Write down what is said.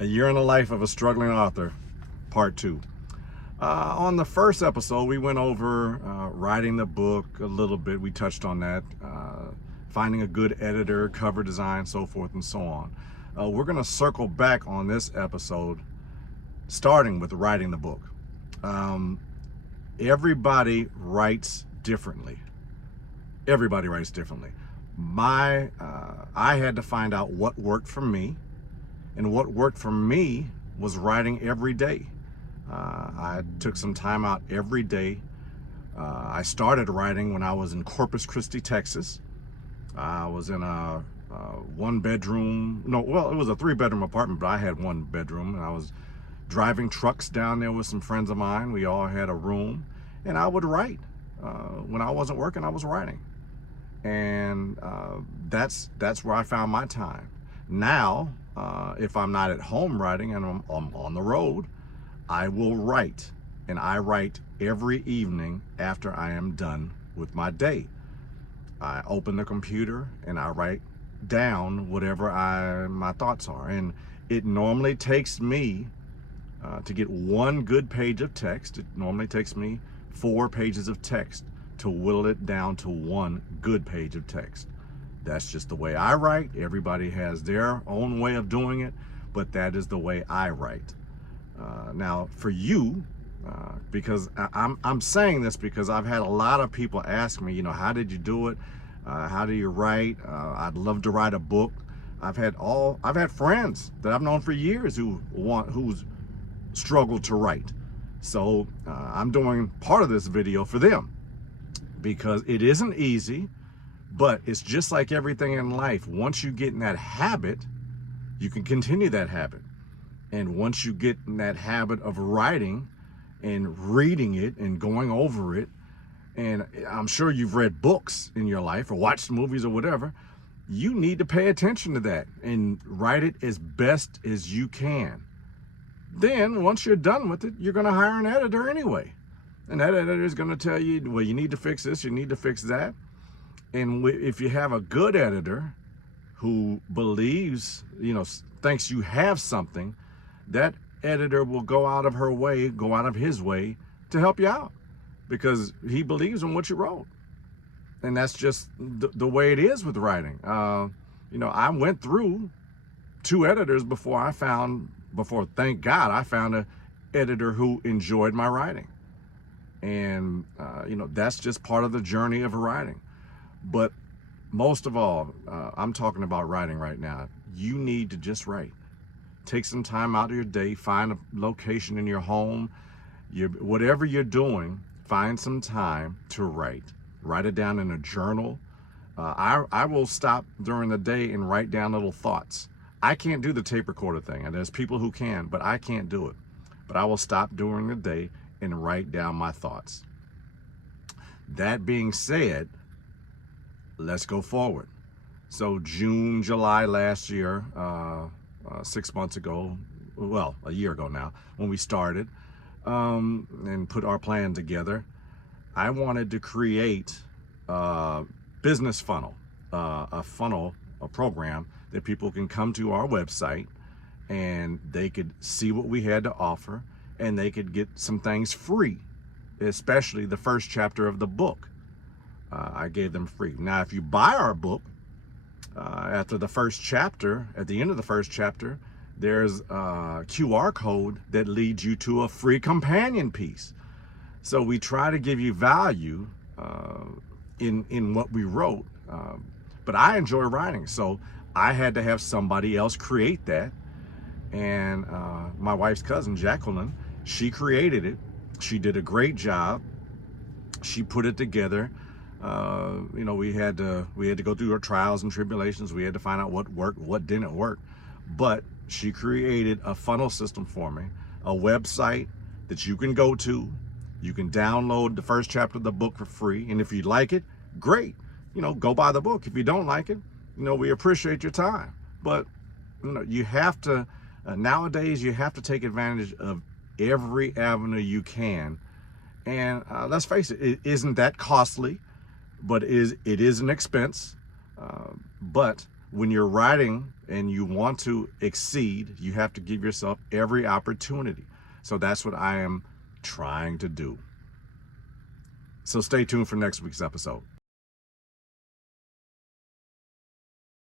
A Year in the Life of a Struggling Author, Part 2. On the first episode, we went over writing the book a little bit. We touched on that, finding a good editor, cover design, so forth and so on. We're going to circle back on this episode, starting with writing the book. Everybody writes differently. Everybody writes differently. I had to find out what worked for me. And what worked for me was writing every day. I took some time out every day. I started writing when I was in Corpus Christi, Texas. I was in a one-bedroom, it was a three-bedroom apartment, but I had one bedroom. And I was driving trucks down there with some friends of mine. We all had a room, and I would write. When I wasn't working, I was writing. And that's where I found my time. Now, if I'm not at home writing and I'm on the road, I will write. And I write every evening after I am done with my day. I open the computer and I write down whatever my thoughts are. And it normally takes me, to get one good page of text, it normally takes me 4 pages of text to whittle it down to one good page of text. That's just the way I write. Everybody has their own way of doing it, but that is the way I write. Now, for you, because I'm saying this because I've had a lot of people ask me, how did you do it? How do you write? I'd love to write a book. I've had friends that I've known for years who's struggled to write. So I'm doing part of this video for them because it isn't easy. But it's just like everything in life. Once you get in that habit, you can continue that habit. And once you get in that habit of writing and reading it and going over it, and I'm sure you've read books in your life or watched movies or whatever, you need to pay attention to that and write it as best as you can. Then once you're done with it, you're going to hire an editor anyway. And that editor is going to tell you, well, you need to fix this, you need to fix that. And if you have a good editor who believes, thinks you have something, that editor will go out of his way to help you out because he believes in what you wrote. And that's just the way it is with writing. I went through 2 editors before, thank God, I found an editor who enjoyed my writing. And, that's just part of the journey of writing. But most of all, I'm talking about writing right now. You need to just write. Take some time out of your day, find a location in your home, whatever you're doing, find some time to write. Write it down in a journal. I will stop during the day and write down little thoughts. I can't do the tape recorder thing, and there's people who can, but I can't do it. But I will stop during the day and write down my thoughts. That being said, let's go forward. So June, July last year, 6 months ago, a year ago now, when we started and put our plan together, I wanted to create a business funnel, a program that people can come to our website and they could see what we had to offer and they could get some things free, especially the first chapter of the book. I gave them free. Now, if you buy our book, after the first chapter, at the end of the first chapter, there's a QR code that leads you to a free companion piece. So we try to give you value in what we wrote. But I enjoy writing, so I had to have somebody else create that. And my wife's cousin, Jacqueline, she created it. She did a great job. She put it together. We had to go through our trials and tribulations. We had to find out what worked, what didn't work. But she created a funnel system for me, a website that you can go to. You can download the first chapter of the book for free. And if you like it, great. Go buy the book. If you don't like it, we appreciate your time. But, you have to, nowadays, you have to take advantage of every avenue you can. And let's face it, it isn't that costly. But it is an expense, but when you're writing and you want to exceed, you have to give yourself every opportunity. So that's what I am trying to do. So stay tuned for next week's episode.